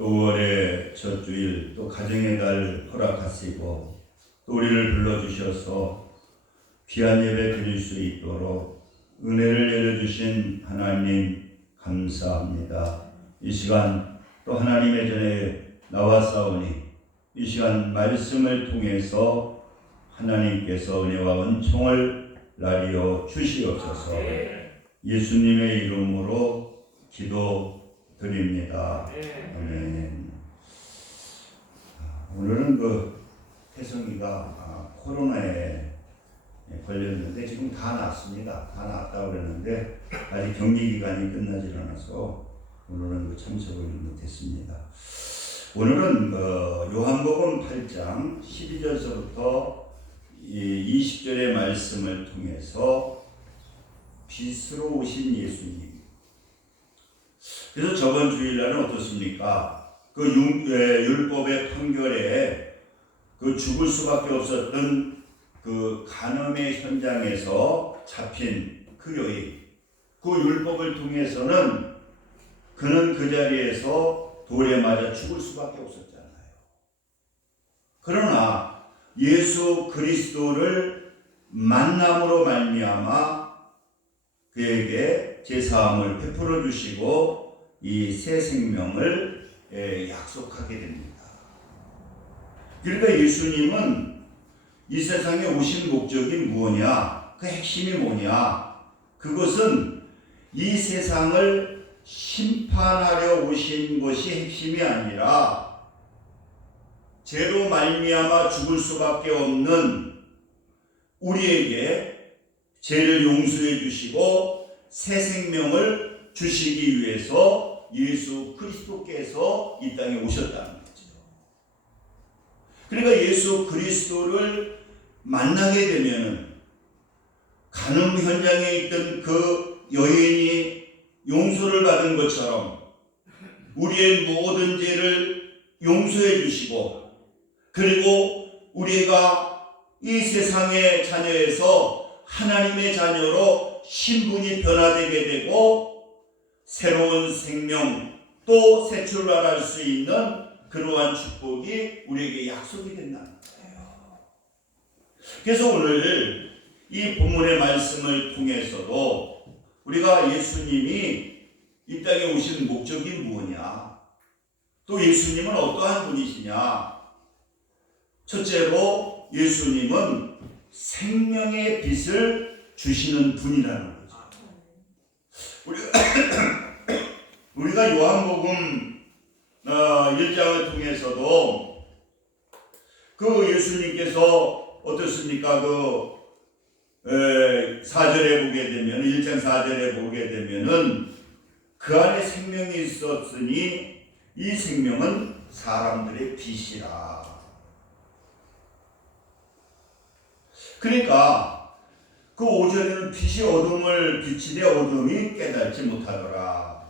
또 5월의 첫 주일 또 가정의 달 허락하시고 또 우리를 불러주셔서 귀한 예배 드릴 수 있도록 은혜를 내려주신 하나님 감사합니다. 이 시간 또 하나님의 전에 나왔사오니 이 시간 말씀을 통해서 하나님께서 은혜와 은총을 나리어 주시옵소서. 예수님의 이름으로 기도드립니다. 아멘. 오늘은 태성이가 코로나에 걸렸는데 지금 다 낫습니다. 다 낫다고 그러는데 아직 격리 기간이 끝나지 않아서 오늘은 참석을 못했습니다. 오늘은 요한복음 8장 12절서부터 20절의 말씀을 통해서 빛으로 오신 예수님. 그래서 저번 주일날은 어떻습니까? 율법의 판결에 죽을 수밖에 없었던 간음의 현장에서 잡힌 여인. 율법을 통해서는 그는 그 자리에서 돌에 맞아 죽을 수밖에 없었잖아요. 그러나 예수 그리스도를 만남으로 말미암아 그에게 제사함을 베풀어 주시고 이 새 생명을 약속하게 됩니다. 그러니까 예수님은 이 세상에 오신 목적이 무엇이냐? 그 핵심이 뭐냐? 그것은 이 세상을 심판하려 오신 것이 핵심이 아니라 죄로 말미암아 죽을 수밖에 없는 우리에게 죄를 용서해 주시고 새 생명을 주시기 위해서 예수 그리스도께서 이 땅에 오셨다는 거죠. 그러니까 예수 그리스도를 만나게 되면은 간음 현장에 있던 그 여인이 용서를 받은 것처럼 우리의 모든 죄를 용서해 주시고 그리고 우리가 이 세상의 자녀에서 하나님의 자녀로 신분이 변화되게 되고 새로운 생명 또 새 출발할 수 있는 그러한 축복이 우리에게 약속이 된다는 거예요. 그래서 오늘 이 본문의 말씀을 통해서도 우리가 예수님이 이 땅에 오신 목적이 무엇이냐, 또 예수님은 어떠한 분이시냐. 첫째로 예수님은 생명의 빛을 주시는 분이라는 거죠. 우리가 요한복음 1장을 통해서도 예수님께서 어떻습니까? 4절에 보게 되면 1장 4절에 보게 되면은 그 안에 생명이 있었으니 이 생명은 사람들의 빛이라. 그러니까 5절에는 빛이 어둠을 비치되 어둠이 깨닫지 못하더라.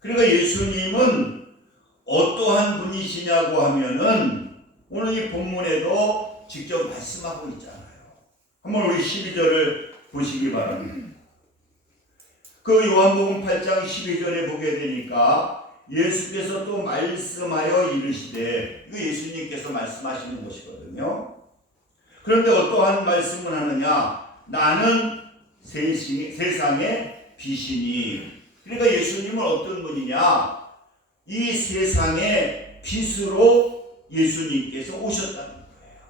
그러니까 예수님은 어떠한 분이시냐고 하면은 오늘 이 본문에도 직접 말씀하고 있잖아요. 한번 우리 12절을 보시기 바랍니다. 요한복음 8장 12절에 보게 되니까 예수께서 또 말씀하여 이르시되, 이거 예수님께서 말씀하시는 것이거든요. 그런데 어떠한 말씀을 하느냐? 나는 세상의 빛이니. 그러니까 예수님은 어떤 분이냐? 이 세상의 빛으로 예수님께서 오셨다는 거예요.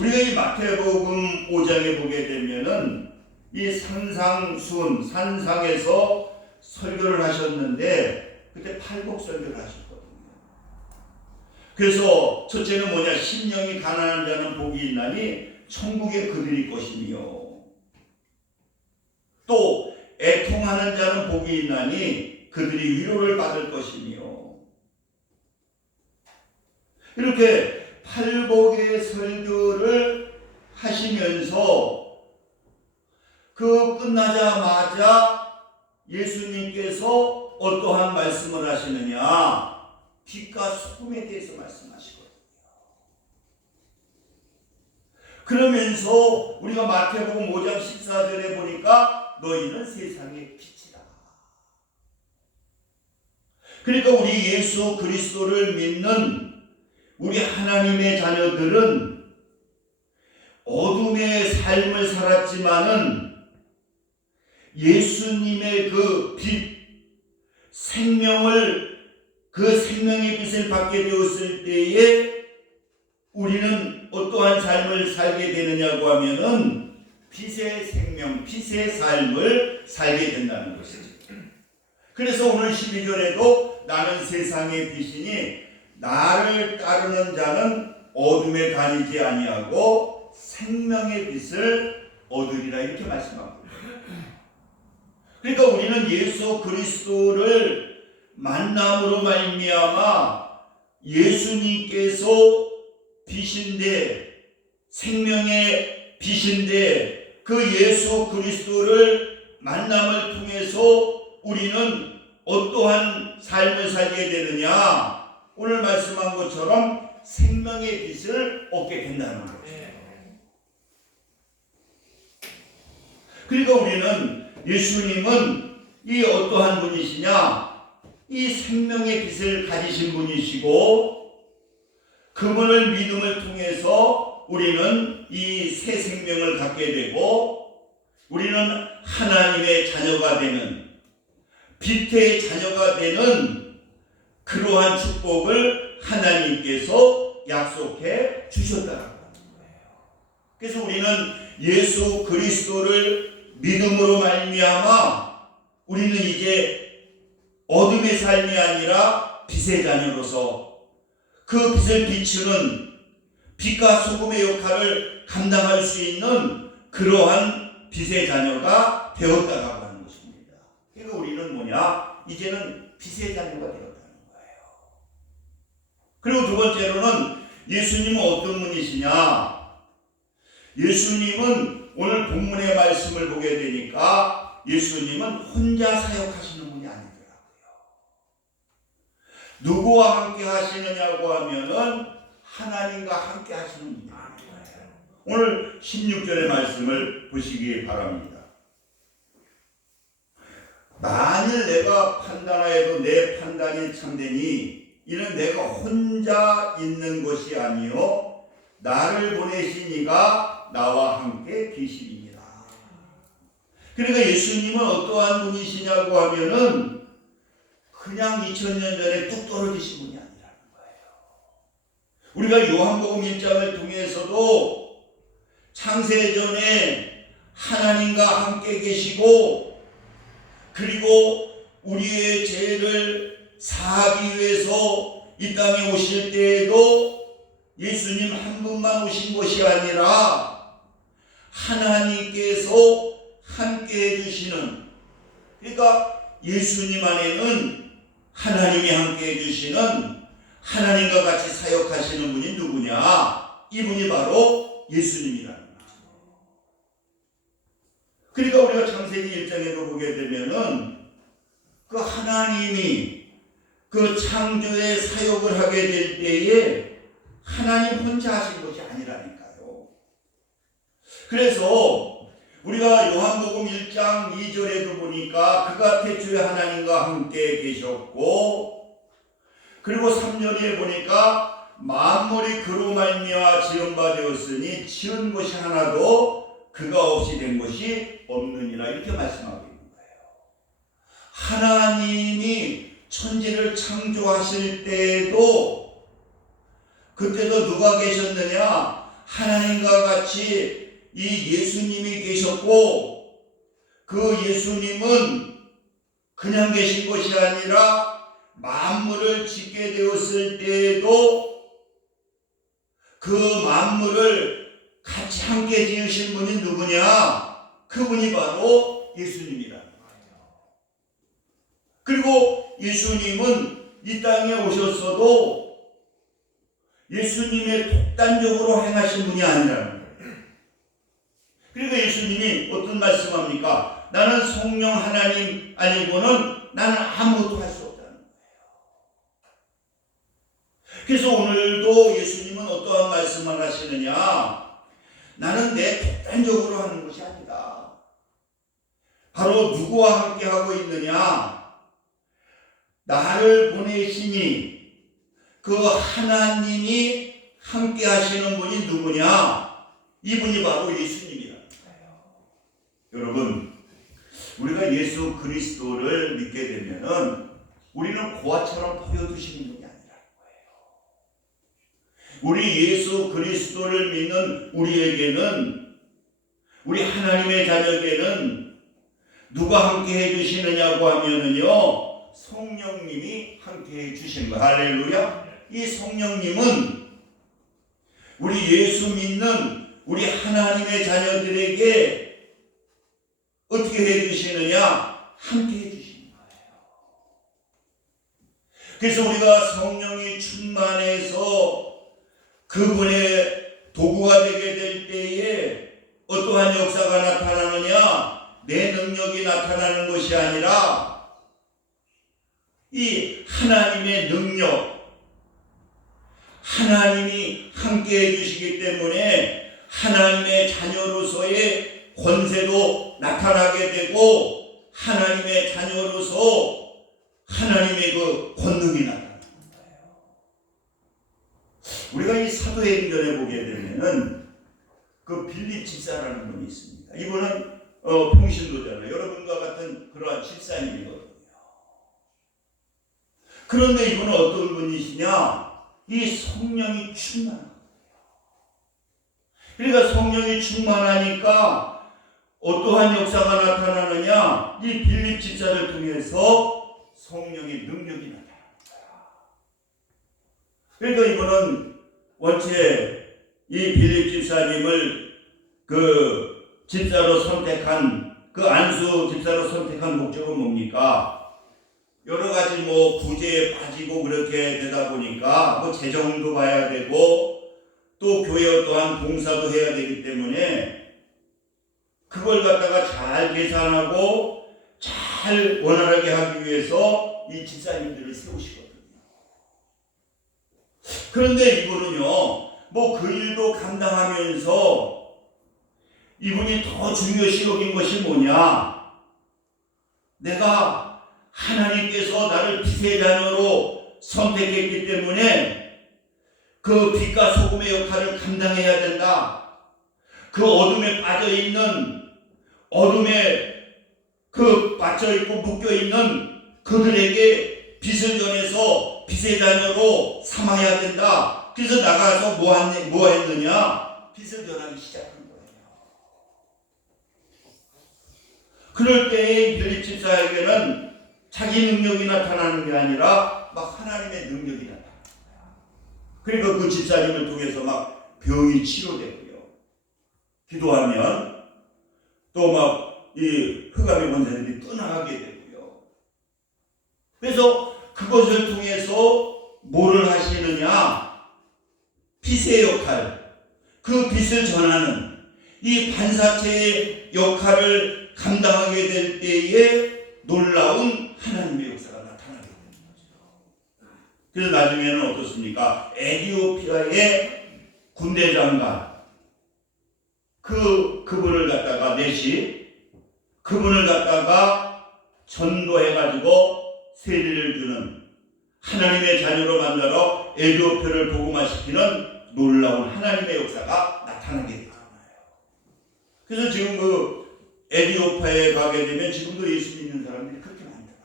우리가 이 마태복음 5장에 보게 되면은 이 산상에서 설교를 하셨는데 그때 팔복 설교를 하셨거든요. 그래서 첫째는 뭐냐? 심령이 가난한 자는 복이 있나니 천국에 그들이 것이며, 또 애통하는 자는 복이 있나니 그들이 위로를 받을 것이며, 이렇게 팔복의 설교를 하시면서 끝나자마자 예수님께서 어떠한 말씀을 하시느냐? 빛과 소금에 대해서 말씀하시거든요. 그러면서 우리가 마태복음 5장 14절에 보니까 너희는 세상의 빛이다. 그러니까 우리 예수 그리스도를 믿는 우리 하나님의 자녀들은 어둠의 삶을 살았지만은 예수님의 그 빛, 생명을, 그 생명의 빛을 받게 되었을 때에 우리는 어떠한 삶을 살게 되느냐고 하면은 빛의 생명, 빛의 삶을 살게 된다는 것이죠. 그래서 오늘 12절에도 나는 세상의 빛이니 나를 따르는 자는 어둠에 다니지 아니하고 생명의 빛을 얻으리라 이렇게 말씀합니다. 그러니까 우리는 예수 그리스도를 만남으로 말미암아 예수님께서 빛인데 생명의 빛인데 그 예수 그리스도를 만남을 통해서 우리는 어떠한 삶을 살게 되느냐? 오늘 말씀한 것처럼 생명의 빛을 얻게 된다는 거죠. 그러니까 우리는 예수님은 이 어떠한 분이시냐? 이 생명의 빛을 가지신 분이시고 그분을 믿음을 통해서 우리는 이 새 생명을 갖게 되고 우리는 하나님의 자녀가 되는 빛의 자녀가 되는 그러한 축복을 하나님께서 약속해 주셨다는 거예요. 그래서 우리는 예수 그리스도를 믿음으로 말미암아 우리는 이제 어둠의 삶이 아니라 빛의 자녀로서 그 빛을 비추는 빛과 소금의 역할을 감당할 수 있는 그러한 빛의 자녀가 되었다라고 하는 것입니다. 그러니까 우리는 뭐냐? 이제는 빛의 자녀가 되었다는 거예요. 그리고 두 번째로는 예수님은 어떤 분이시냐? 예수님은 오늘 본문의 말씀을 보게 되니까 예수님은 혼자 사역하시는 분이 아니더라고요. 누구와 함께 하시느냐고 하면은 하나님과 함께 하시는 분이 아니에요. 오늘 16절의 말씀을 보시기 바랍니다. 만일 내가 판단하여도 내 판단이 참되니 이는 내가 혼자 있는 것이 아니요 나를 보내신 이가 나와 함께 계시니라. 그러니까 예수님은 어떠한 분이시냐고 하면은 그냥 2000년 전에 뚝 떨어지신 분이 아니라는 거예요. 우리가 요한복음 1장을 통해서도 창세전에 하나님과 함께 계시고 그리고 우리의 죄를 사하기 위해서 이 땅에 오실 때에도 예수님 한 분만 오신 것이 아니라 하나님께서 함께 해주시는, 그러니까 예수님 안에는 하나님이 함께 해주시는 하나님과 같이 사역하시는 분이 누구냐? 이분이 바로 예수님이라는 거죠. 그러니까 우리가 창세기 1장에도 보게 되면은 그 하나님이 그 창조의 사역을 하게 될 때에 하나님 혼자 하신 것이 아니라니까요. 그래서 우리가 요한복음 1장 2절에도 보니까 그가 태초에 하나님과 함께 계셨고 그리고 3절에 보니까 만물이 그로 말미암아 지은 바 되었으니 지은 것이 하나도 그가 없이 된 것이 없느니라 이렇게 말씀하고 있는 거예요. 하나님이 천지를 창조하실 때에도 그때도 누가 계셨느냐? 하나님과 같이 이 예수님이 계셨고 그 예수님은 그냥 계신 것이 아니라 만물을 짓게 되었을 때에도 그 만물을 같이 함께 지으신 분이 누구냐? 그분이 바로 예수님이라는 거예요. 그리고 예수님은 이 땅에 오셨어도 예수님의 독단적으로 행하신 분이 아니라는 거예요. 그러니까 예수님이 어떤 말씀합니까? 나는 성령 하나님 아니고는 나는 아무것도 할 수 없다는 거예요. 그래서 오늘도 예수님은 어떠한 말씀을 하시느냐? 나는 내 독단적으로 하는 것이 아니다. 바로 누구와 함께 하고 있느냐? 나를 보내시니 그 하나님이 함께 하시는 분이 누구냐? 이분이 바로 예수님이라는 거예요. 여러분, 우리가 예수 그리스도를 믿게 되면은 우리는 고아처럼 버려두시는 분이 아니라는 거예요. 우리 예수 그리스도를 믿는 우리에게는, 우리 하나님의 자녀에게는 누가 함께 해주시느냐고 하면은요, 성령님이 함께 해주시는 거예요. 할렐루야. 이 성령님은 우리 예수 믿는 우리 하나님의 자녀들에게 어떻게 해주시느냐? 함께 해주시는 거예요. 그래서 우리가 성령이 충만해서 그분의 도구가 되게 될 때에 어떠한 역사가 나타나느냐? 내 능력이 나타나는 것이 아니라 이 하나님의 능력, 하나님이 함께 해주시기 때문에 하나님의 자녀로서의 권세도 나타나게 되고 하나님의 자녀로서 하나님의 그 권능이 나타나는 거예요. 우리가 이 사도행전에 보게 되면은 그 빌립 집사라는 분이 있습니다. 이분은 평신도잖아요. 여러분과 같은 그러한 집사님이거든요. 그런데 이분은 어떤 분이시냐? 이 성령이 충만한 거예요. 그러니까 성령이 충만하니까 어떠한 역사가 나타나느냐? 이 빌립 집사를 통해서 성령의 능력이 나타납니다. 그러니까 이분은 원체 이 빌립 집사님을 그 집사로 선택한, 그 안수 집사로 선택한 목적은 뭡니까? 여러 가지 부재에 빠지고 그렇게 되다 보니까 재정도 봐야 되고 또 교회 또한 봉사도 해야 되기 때문에 그걸 갖다가 잘 계산하고 잘 원활하게 하기 위해서 이 집사님들을 세우시거든요. 그런데 이분은요, 그 일도 감당하면서 이분이 더 중요시 여긴 것이 뭐냐? 내가 하나님께서 나를 빛의 자녀로 선택했기 때문에 그 빛과 소금의 역할을 감당해야 된다. 그 어둠에 빠져있는, 어둠에 빠져있고 묶여있는 그들에게 빛을 전해서 빛의 자녀로 삼아야 된다. 그래서 나가서 뭐 했느냐? 빛을 전하기 시작한 거예요. 그럴 때에 빌립 집사에게는 자기 능력이 나타나는 게 아니라 하나님의 능력이 나타납니다. 그러니까 그 집사님을 통해서 병이 치료되고요. 기도하면 또 이 흑암의 권세들이 떠나가게 되고요. 그래서 그것을 통해서 뭐를 하시느냐? 빛의 역할, 그 빛을 전하는 이 반사체의 역할을 감당하게 될 때에 놀라운 하나님의 역사가 나타나게 되는 거죠. 그래서 나중에는 어떻습니까? 에티오피아의 군대 장관, 그분을 갖다가 그분을 갖다가 전도해가지고 세례를 주는, 하나님의 자녀로 만들어 에티오피아를 복음화시키는 놀라운 하나님의 역사가 나타나게 되잖아요. 그래서 지금 에티오피아에 가게 되면 지금도 예수 믿는 사람들이 그렇게 많더라고요.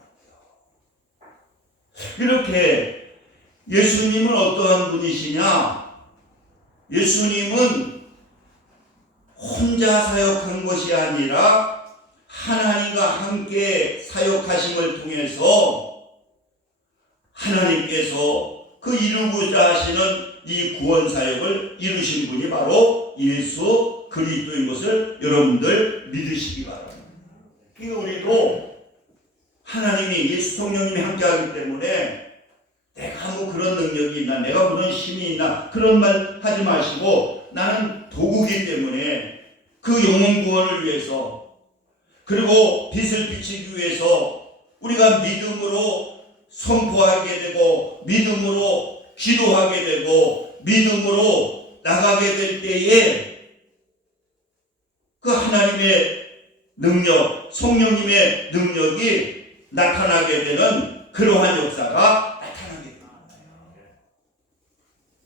이렇게 예수님은 어떠한 분이시냐? 예수님은 혼자 사역한 것이 아니라 하나님과 함께 사역하심을 통해서 하나님께서 그 이루고자 하시는 이 구원 사역을 이루신 분이 바로 예수 그리스도인 것을 여러분들 믿으시기 바랍니다. 그러니까 우리도 하나님이, 예수 성령님이 함께하기 때문에 내가 그런 능력이 있나, 내가 그런 힘이 있나, 그런 말 하지 마시고 나는 도구기 때문에 그 영혼 구원을 위해서, 그리고 빛을 비추기 위해서 우리가 믿음으로 선포하게 되고 믿음으로 기도하게 되고 믿음으로 나가게 될 때에 그 하나님의 능력, 성령님의 능력이 나타나게 되는 그러한 역사가 나타나게 되는 거예요.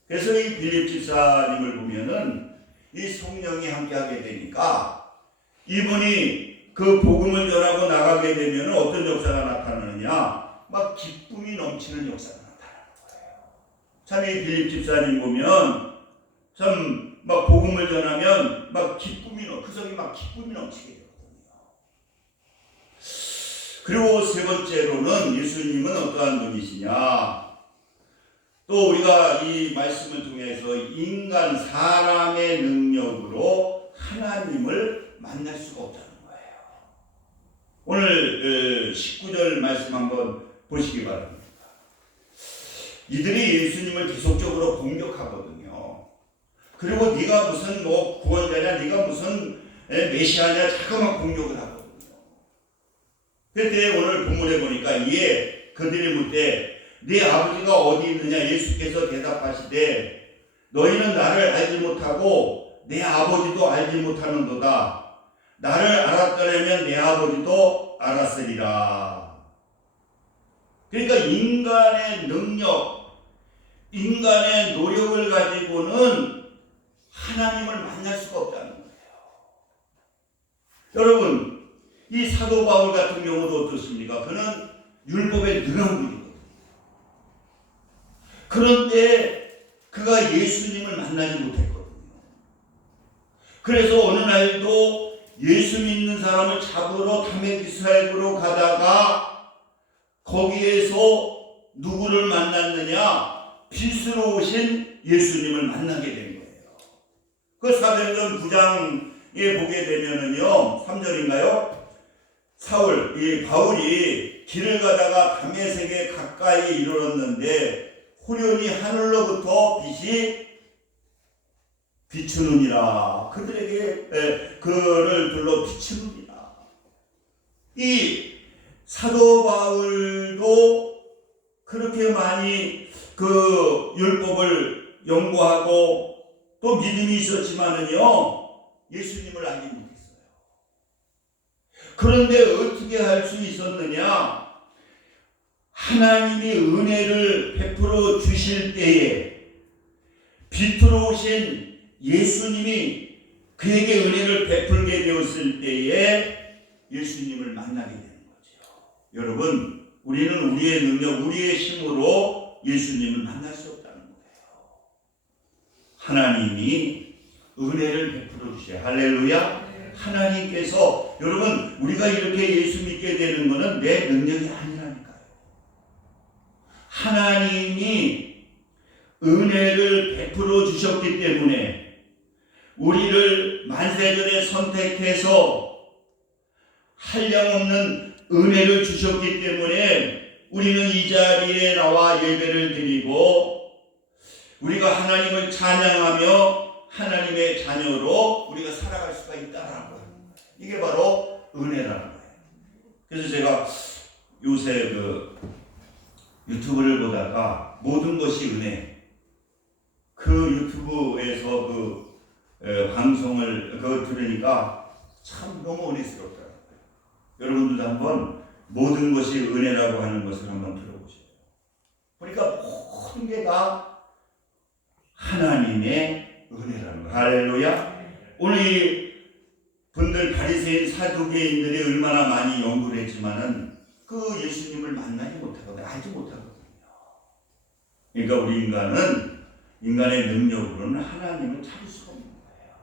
그래서 이 빌립 집사님을 보면은 이 성령이 함께하게 되니까 이분이 그 복음을 전하고 나가게 되면 어떤 역사가 나타나느냐, 막 기쁨이 넘치는 역사가 나타나는 거예요. 참 이 빌립 집사님 보면 참 막 복음을 전하면 막 그 속이 막 기쁨이 넘치게 되거든요. 그리고 세 번째로는 예수님은 어떠한 분이시냐, 또 우리가 이 말씀을 통해서 사람의 능력으로 하나님을 만날 수가 없다는 거예요. 오늘 19절 말씀 한번 보시기 바랍니다. 이들이 예수님을 계속적으로 공격하거든요. 그리고 네가 무슨 구원자냐, 네가 무슨 메시아냐, 자꾸만 공격을 하거든요. 그때 오늘 본문에 보니까 이에 그들이 묻되 네 아버지가 어디 있느냐, 예수께서 대답하시되 너희는 나를 알지 못하고 내 아버지도 알지 못하는도다. 나를 알았더라면 내 아버지도 알았으리라. 그러니까 인간의 능력, 인간의 노력을 가지고는 하나님을 만날 수가 없다는 거예요. 여러분, 이 사도 바울 같은 경우도 어떻습니까? 그는 율법에 능한 분이거든요. 그런데 그가 예수님을 만나지 못했거든요. 그래서 어느 날도 예수 믿는 사람을 잡으러 다메섹으로 가다가 거기에서 누구를 만났느냐? 빛으로 오신 예수님을 만나게 된 거예요. 그 사도행전 9장에 보게 되면은요, 3절인가요? 바울이 길을 가다가 다메섹에 가까이 이르렀는데 호련히 하늘로부터 빛이 비추느니라. 그들에게 그를 둘러 비추느니라. 이 사도 바울도 그렇게 많이 그 율법을 연구하고 또 믿음이 있었지만은요, 예수님을 알지 못했어요. 그런데 어떻게 할 수 있었느냐? 하나님이 은혜를 베풀어 주실 때에 빛으로 오신 예수님이 그에게 은혜를 베풀게 되었을 때에 예수님을 만나게 되는 거죠. 여러분, 우리는 우리의 능력, 우리의 힘으로 예수님을 만날 수 없다는 거예요. 하나님이 은혜를 베풀어 주셔요. 할렐루야. 하나님께서, 여러분, 우리가 이렇게 예수 믿게 되는 것은 내 능력이 아니라니까요. 하나님이 은혜를 베풀어 주셨기 때문에 우리를 만세전에 선택해서 한량없는 은혜를 주셨기 때문에 우리는 이 자리에 나와 예배를 드리고 우리가 하나님을 찬양하며 하나님의 자녀로 우리가 살아갈 수가 있다라는 거예요. 이게 바로 은혜라는 거예요. 그래서 제가 요새 유튜브를 보다가 모든 것이 은혜, 그 유튜브에서 방송을 들으니까 참 너무 은혜스럽더라고요. 여러분들도 한번 모든 것이 은혜라고 하는 것을 한번 들어보세요. 그러니까 모든 게 다 하나님의 은혜라는 거예요. 할렐루야. 오늘 이 분들 바리새인 사두개인들이 얼마나 많이 연구를 했지만은 그 예수님을 만나지 못하거든요. 알지 못하거든요. 그러니까 우리 인간의 능력으로는 하나님을 찾을 수가 없는 거예요.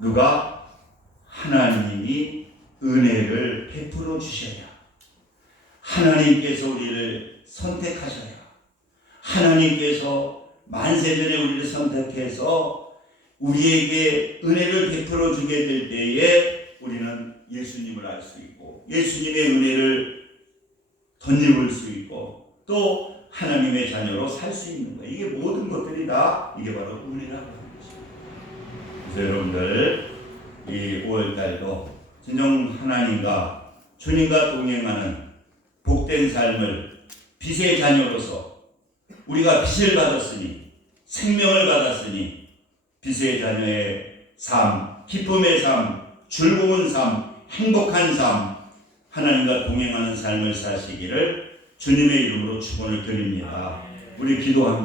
누가? 하나님이 은혜를 베풀어 주셔야, 하나님께서 우리를 선택하셔야, 하나님께서 만세전에 우리를 선택해서 우리에게 은혜를 베풀어 주게 될 때에 우리는 예수님을 알 수 있고 예수님의 은혜를 덧입을 수 있고 또 하나님의 자녀로 살 수 있는 거예요. 이게 모든 것들이 다 이게 바로 은혜라고 하는 것입니다. 그래서 여러분들 이 5월달도 진정 하나님과 주님과 동행하는 복된 삶을 빛의 자녀로서 우리가 빛을 받았으니 생명을 받았으니 빛의 자녀의 삶, 기쁨의 삶, 즐거운 삶, 행복한 삶, 하나님과 동행하는 삶을 사시기를 주님의 이름으로 축원을 드립니다. 우리 기도합니다.